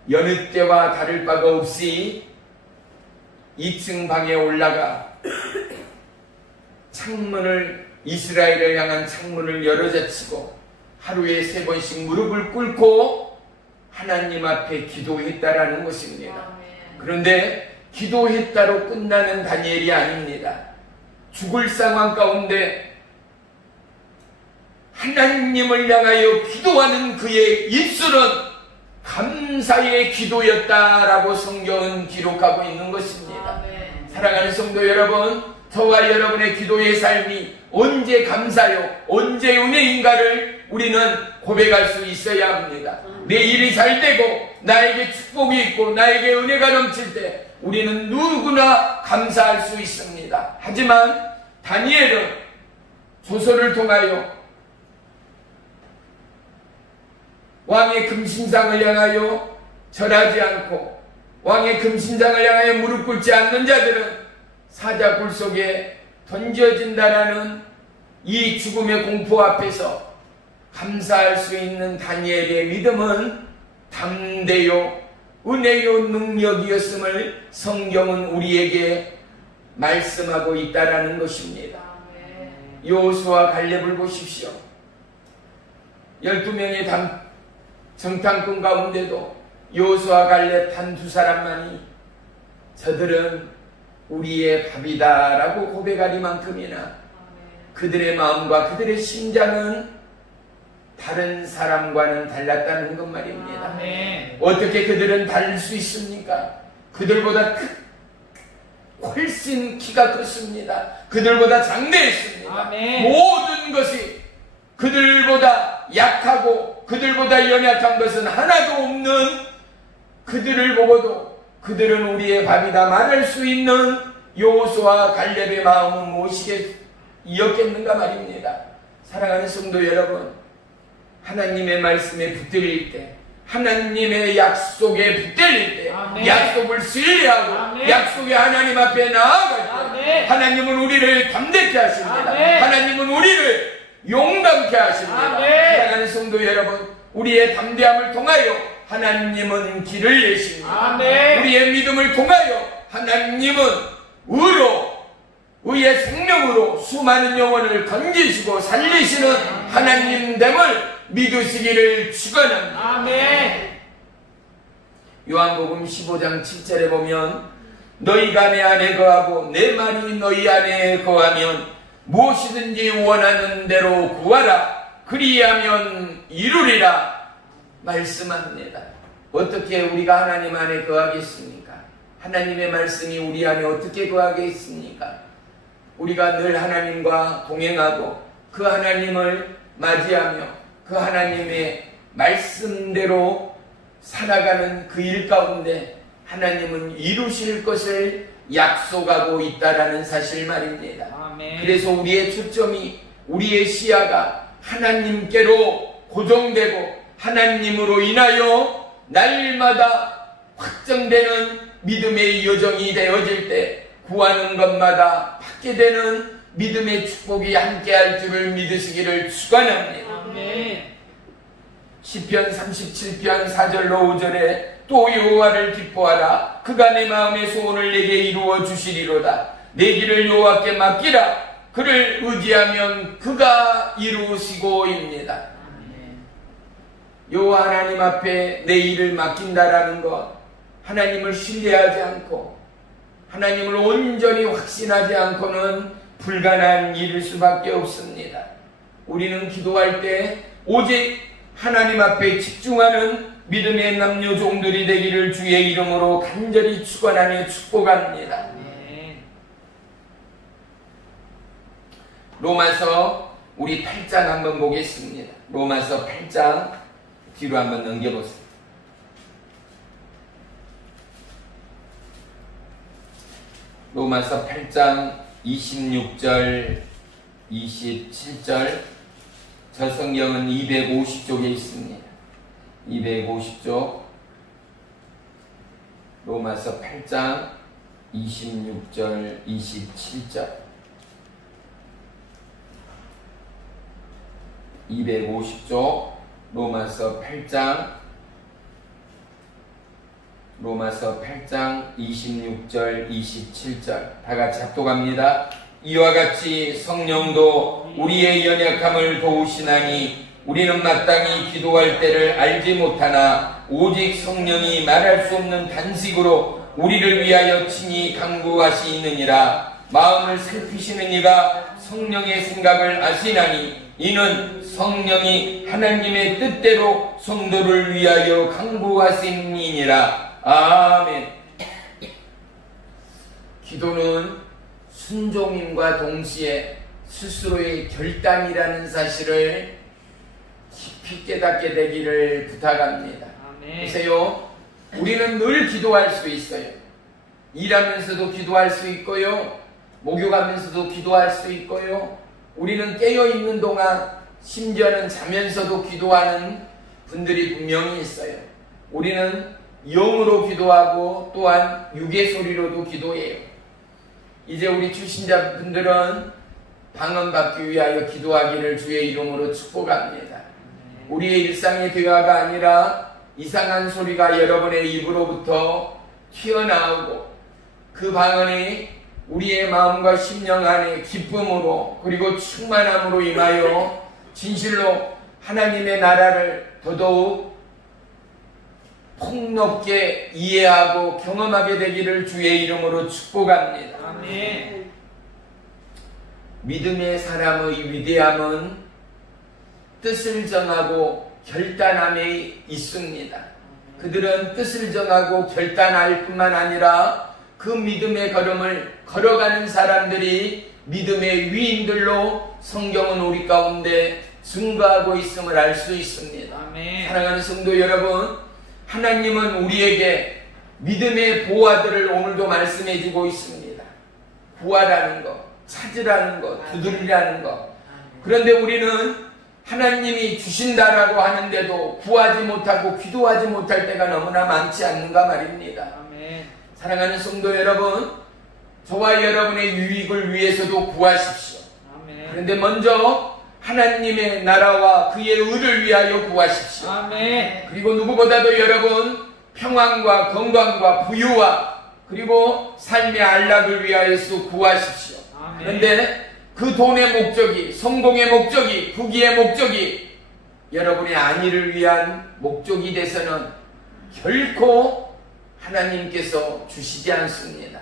여느 때와 다를 바가 없이 2층 방에 올라가 창문을, 이스라엘을 향한 창문을 열어젖히고 하루에 3번씩 무릎을 꿇고 하나님 앞에 기도했다라는 것입니다. 그런데 기도했다로 끝나는 다니엘이 아닙니다. 죽을 상황 가운데 하나님을 향하여 기도하는 그의 입술은 감사의 기도였다라고 성경은 기록하고 있는 것입니다. 사랑하는 성도 여러분, 저와 여러분의 기도의 삶이 언제 감사요, 언제 은혜인가를 우리는 고백할 수 있어야 합니다. 내 일이 잘 되고 나에게 축복이 있고 나에게 은혜가 넘칠 때 우리는 누구나 감사할 수 있습니다. 하지만 다니엘은 조서를 통하여 왕의 금신상을 향하여 절하지 않고 왕의 금신상을 향하여 무릎 꿇지 않는 자들은 사자굴 속에 던져진다라는 이 죽음의 공포 앞에서 감사할 수 있는 다니엘의 믿음은 담대요 은혜요 능력이었음을 성경은 우리에게 말씀하고 있다라는 것입니다. 여호수아 갈렙을 보십시오. 12명의 정탐꾼 가운데도 여호수아 갈렙 단 2사람만이 저들은 우리의 밥이다 라고 고백하리만큼이나 그들의 마음과 그들의 심장은 다른 사람과는 달랐다는 것 말입니다. 아멘. 어떻게 그들은 다를 수 있습니까? 그들보다 훨씬 키가 컸습니다. 그들보다 장대했습니다. 아멘. 모든 것이 그들보다 약하고 그들보다 연약한 것은 하나도 없는 그들을 보고도 그들은 우리의 밥이다 말할 수 있는 여호수아 갈렙의 마음은 무엇이었겠는가 말입니다. 사랑하는 성도 여러분, 하나님의 말씀에 붙들릴 때, 하나님의 약속에 붙들릴 때, 아멘. 약속을 신뢰하고 아멘. 약속의 하나님 앞에 나아갈 때 아멘. 하나님은 우리를 담대케 하십니다. 아멘. 하나님은 우리를 용감케 하십니다. 아멘. 사랑하는 성도 여러분, 우리의 담대함을 통하여 하나님은 길을 내십니다. 아멘. 우리의 믿음을 통하여 하나님은 의의 생명으로 수많은 영혼을 건지시고 살리시는 하나님됨을 믿으시기를 축원합니다. 아멘. 요한복음 15장 7절에 보면 너희가 내 안에 거하고 내 말이 너희 안에 거하면 무엇이든지 원하는 대로 구하라 그리하면 이루리라 말씀합니다. 어떻게 우리가 하나님 안에 거하겠습니까? 하나님의 말씀이 우리 안에 어떻게 거하겠습니까? 우리가 늘 하나님과 동행하고 그 하나님을 맞이하며 그 하나님의 말씀대로 살아가는 그 일 가운데 하나님은 이루실 것을 약속하고 있다라는 사실 말입니다. 아멘. 그래서 우리의 초점이, 우리의 시야가 하나님께로 고정되고 하나님으로 인하여 날마다 확정되는 믿음의 여정이 되어질 때 구하는 것마다 받게 되는 믿음의 축복이 함께할 줄을 믿으시기를 축원합니다. 아멘. 시편 37편 4절로 5절에 또 여호와를 기뻐하라 그가 내 마음의 소원을 내게 이루어 주시리로다. 내 길을 여호와께 맡기라 그를 의지하면 그가 이루시고입니다. 여호와 하나님 앞에 내 일을 맡긴다라는 것, 하나님을 신뢰하지 않고 하나님을 온전히 확신하지 않고는 불가능한 일일 수밖에 없습니다. 우리는 기도할 때 오직 하나님 앞에 집중하는 믿음의 남녀 종들이 되기를 주의 이름으로 간절히 축원하며 축복합니다. 로마서 우리 8장 한번 보겠습니다. 로마서 8장 뒤로 한번 넘겨보세요. 로마서 8장 26절 27절 저 성경은 250쪽에 있습니다. 250쪽 로마서 8장 26절 27절 250쪽 로마서 8장 26절 27절 다같이 합독합니다. 이와 같이 성령도 우리의 연약함을 도우시나니 우리는 마땅히 기도할 때를 알지 못하나 오직 성령이 말할 수 없는 단식으로 우리를 위하여 친히 간구하시느니라. 마음을 살피시는 이가 성령의 생각을 아시나니 이는 성령이 하나님의 뜻대로 성도를 위하여 간구하심이니라. 아멘. 기도는 순종임과 동시에 스스로의 결단이라는 사실을 깊이 깨닫게 되기를 부탁합니다. 아멘. 보세요. 우리는 늘 기도할 수 있어요. 일하면서도 기도할 수 있고요. 목욕하면서도 기도할 수 있고요. 우리는 깨어있는 동안 심지어는 자면서도 기도하는 분들이 분명히 있어요. 우리는 영으로 기도하고 또한 육의 소리로도 기도해요. 이제 우리 출신자분들은 방언받기 위하여 기도하기를 주의 이름으로 축복합니다. 우리의 일상의 대화가 아니라 이상한 소리가 여러분의 입으로부터 튀어나오고 그 방언이 우리의 마음과 심령 안에 기쁨으로 그리고 충만함으로 임하여 진실로 하나님의 나라를 더더욱 폭넓게 이해하고 경험하게 되기를 주의 이름으로 축복합니다. 아멘. 믿음의 사람의 위대함은 뜻을 정하고 결단함에 있습니다. 그들은 뜻을 정하고 결단할 뿐만 아니라 그 믿음의 걸음을 걸어가는 사람들이 믿음의 위인들로 성경은 우리 가운데 증거하고 있음을 알 수 있습니다. 아멘. 사랑하는 성도 여러분, 하나님은 우리에게 믿음의 보화들을 오늘도 말씀해 주고 있습니다. 구하라는 것, 찾으라는 것, 두드리라는 것. 그런데 우리는 하나님이 주신다라고 하는데도 구하지 못하고 기도하지 못할 때가 너무나 많지 않는가 말입니다. 아멘. 사랑하는 성도 여러분, 저와 여러분의 유익을 위해서도 구하십시오. 아멘. 그런데 먼저 하나님의 나라와 그의 의를 위하여 구하십시오. 아멘. 그리고 누구보다도 여러분 평안과 건강과 부유와 그리고 삶의 안락을 위하여서 구하십시오. 아멘. 그런데 그 돈의 목적이, 성공의 목적이, 부귀의 목적이 여러분의 안위를 위한 목적이 돼서는 결코 하나님께서 주시지 않습니다.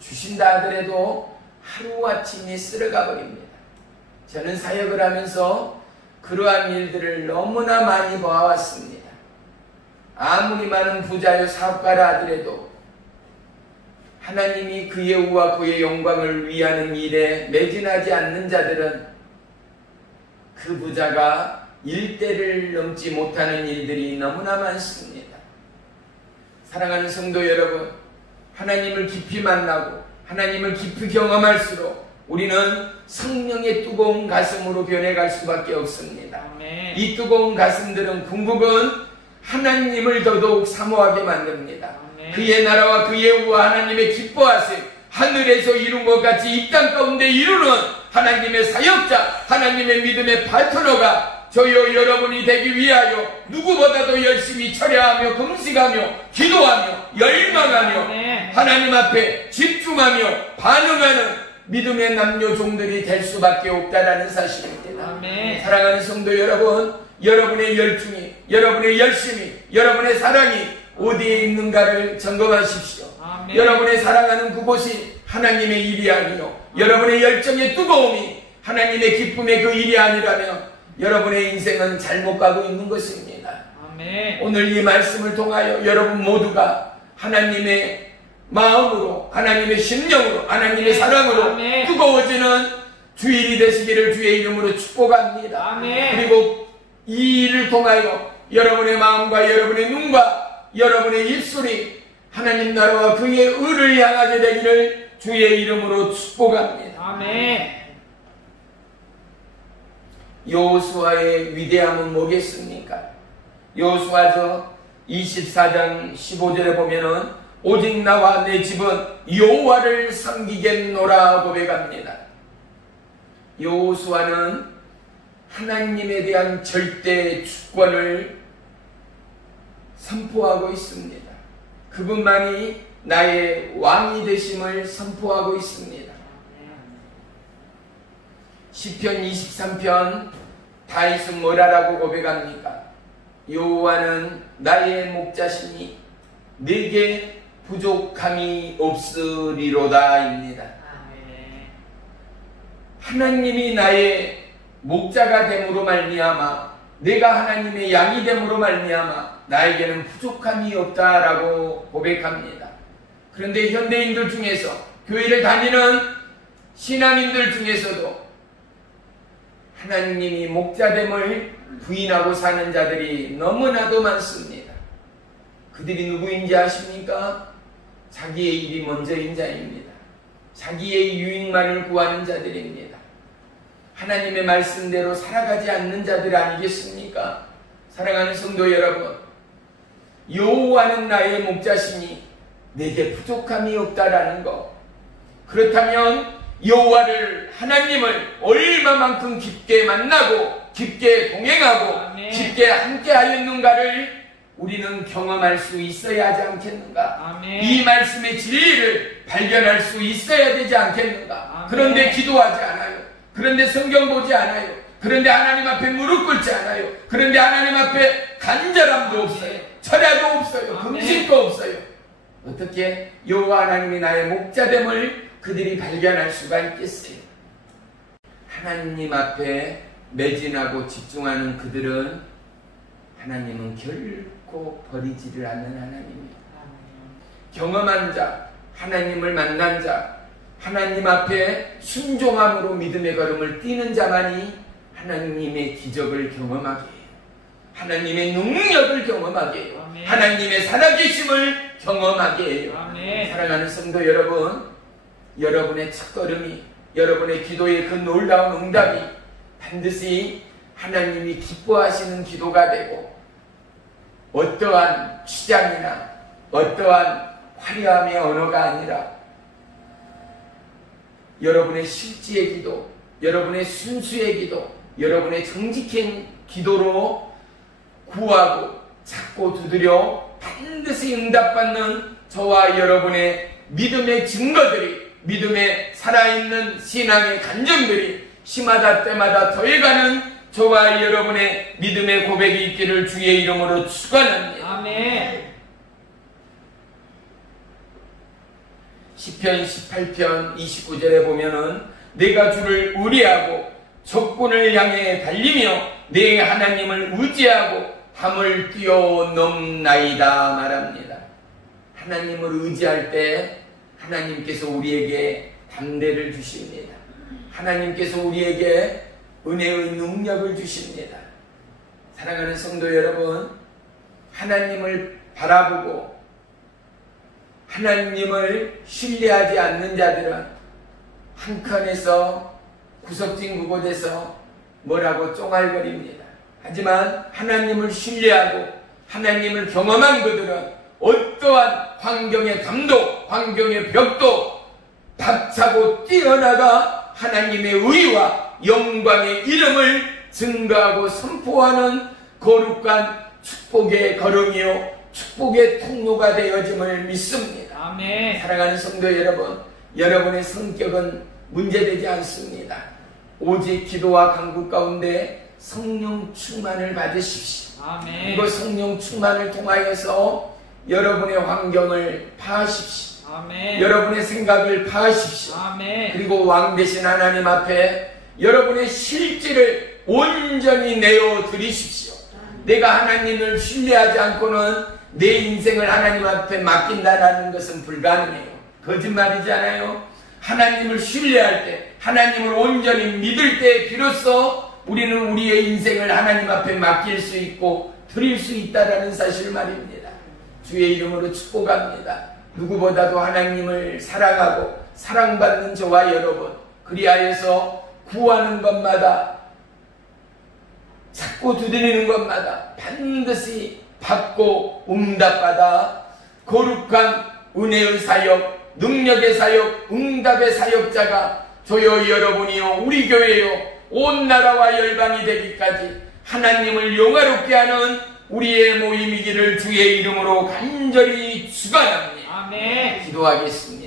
주신다 하더라도 하루아침에 쓸어가 버립니다. 저는 사역을 하면서 그러한 일들을 너무나 많이 봐왔습니다. 아무리 많은 부자요 사업가라 하더라도 하나님이 그의 의와 그의 영광을 위하는 일에 매진하지 않는 자들은 그 부자가 일대를 넘지 못하는 일들이 너무나 많습니다. 사랑하는 성도 여러분, 하나님을 깊이 만나고 하나님을 깊이 경험할수록 우리는 성령의 뜨거운 가슴으로 변해갈 수밖에 없습니다. 아멘. 이 뜨거운 가슴들은 궁극은 하나님을 더더욱 사모하게 만듭니다. 아멘. 그의 나라와 그의 의와 하나님의 기뻐하심, 하늘에서 이룬 것 같이 이 땅 가운데 이루는 하나님의 사역자, 하나님의 믿음의 파트너가 저희와 여러분이 되기 위하여 누구보다도 열심히 철야하며 금식하며 기도하며 열망하며 아멘. 하나님 앞에 집중하며 반응하는 믿음의 남녀 종들이 될 수밖에 없다라는 사실입니다. 아멘. 사랑하는 성도 여러분, 여러분의 열중이, 여러분의 열심이, 여러분의 사랑이 어디에 있는가를 점검하십시오. 아멘. 여러분의 사랑하는 그곳이 하나님의 일이 아니요, 여러분의 열정의 뜨거움이 하나님의 기쁨의 그 일이 아니라면 여러분의 인생은 잘못 가고 있는 것입니다. 아멘. 오늘 이 말씀을 통하여 여러분 모두가 하나님의 마음으로, 하나님의 심령으로, 하나님의 사랑으로 아멘. 뜨거워지는 주일이 되시기를 주의 이름으로 축복합니다. 아멘. 그리고 이 일을 통하여 여러분의 마음과 여러분의 눈과 여러분의 입술이 하나님 나라와 그의 의를 향하게 되기를 주의 이름으로 축복합니다. 아멘. 여호수아의 위대함은 뭐겠습니까? 여호수아서 24장 15절에 보면은 오직 나와 내 집은 여호와를 섬기겠노라 고백합니다. 여호수아는 하나님에 대한 절대 주권을 선포하고 있습니다. 그분만이 나의 왕이 되심을 선포하고 있습니다. 시편 23편 다윗은 뭐라고 고백합니까? 여호와는 나의 목자시니 내게 부족함이 없으리로다입니다. 하나님이 나의 목자가 됨으로 말미암아 내가 하나님의 양이 됨으로 말미암아 나에게는 부족함이 없다라고 고백합니다. 그런데 현대인들 중에서, 교회를 다니는 신앙인들 중에서도 하나님이 목자됨을 부인하고 사는 자들이 너무나도 많습니다. 그들이 누구인지 아십니까? 자기의 일이 먼저인 자입니다. 자기의 유익만을 구하는 자들입니다. 하나님의 말씀대로 살아가지 않는 자들 아니겠습니까? 사랑하는 성도 여러분, 여호와는 나의 목자시니 내게 부족함이 없다라는 것. 그렇다면 여호와를, 하나님을 얼마만큼 깊게 만나고 깊게 동행하고 아멘. 깊게 함께 하였는가를 우리는 경험할 수 있어야 하지 않겠는가? 아멘. 이 말씀의 진리를 발견할 수 있어야 되지 않겠는가? 아멘. 그런데 기도하지 않아요. 그런데 성경 보지 않아요. 그런데 하나님 앞에 무릎 꿇지 않아요. 그런데 하나님 앞에 간절함도 없어요. 철야도 없어요. 아멘. 금식도 없어요. 어떻게 여호와 하나님이 나의 목자됨을 그들이 발견할 수가 있겠어요? 하나님 앞에 매진하고 집중하는 그들은 하나님은 결코 버리지를 않는 하나님이에요. 경험한 자, 하나님을 만난 자, 하나님 앞에 순종함으로 믿음의 걸음을 뛰는 자만이 하나님의 기적을 경험하게 해요. 하나님의 능력을 경험하게 해요. 아멘. 하나님의 살아계심을 경험하게 해요. 아멘. 사랑하는 성도 여러분, 여러분의 첫걸음이, 여러분의 기도의 그 놀라운 응답이 반드시 하나님이 기뻐하시는 기도가 되고, 어떠한 취장이나 어떠한 화려함의 언어가 아니라 여러분의 실지의 기도, 여러분의 순수의 기도, 여러분의 정직한 기도로 구하고 찾고 두드려 반드시 응답받는 저와 여러분의 믿음의 증거들이, 믿음의 살아있는 신앙의 간증들이 시마다 때마다 더해가는 저와 여러분의 믿음의 고백이 있기를 주의 이름으로 축원합니다. 아멘. 시편 18편 29절에 보면은 내가 주를 의뢰하고 적군을 향해 달리며 내 하나님을 의지하고 함을 뛰어넘나이다 말합니다. 하나님을 의지할 때 하나님께서 우리에게 담대를 주십니다. 하나님께서 우리에게 은혜의 능력을 주십니다. 사랑하는 성도 여러분, 하나님을 바라보고 하나님을 신뢰하지 않는 자들은 한 칸에서 구석진 그곳에서 뭐라고 쫑알거립니다. 하지만 하나님을 신뢰하고 하나님을 경험한 그들은 어떠한 환경의 감독, 환경의 벽도 박차고 뛰어나가 하나님의 의와 영광의 이름을 증거하고 선포하는 거룩한 축복의 걸음이요 축복의 통로가 되어짐을 믿습니다. 아멘. 사랑하는 성도 여러분, 여러분의 성격은 문제되지 않습니다. 오직 기도와 간구 가운데 성령 충만을 받으십시오. 아멘. 그리고 성령 충만을 통하여서 여러분의 환경을 파하십시오. 아멘. 여러분의 생각을 파하십시오. 아멘. 그리고 왕 되신 하나님 앞에 여러분의 실질을 온전히 내어 드리십시오. 내가 하나님을 신뢰하지 않고는 내 인생을 하나님 앞에 맡긴다는 것은 불가능해요. 거짓말이잖아요. 하나님을 신뢰할 때, 하나님을 온전히 믿을 때 비로소 우리는 우리의 인생을 하나님 앞에 맡길 수 있고 드릴 수 있다는 사실 말입니다. 주의 이름으로 축복합니다. 누구보다도 하나님을 사랑하고 사랑받는 저와 여러분, 그리하여서 구하는 것마다, 찾고 두드리는 것마다 반드시 받고 응답받아 거룩한 은혜의 사역, 능력의 사역, 응답의 사역자가 저여 여러분이요 우리 교회요 온 나라와 열방이 되기까지 하나님을 영화롭게 하는 우리의 모임이기를 주의 이름으로 간절히 축원합니다. 아멘. 기도하겠습니다.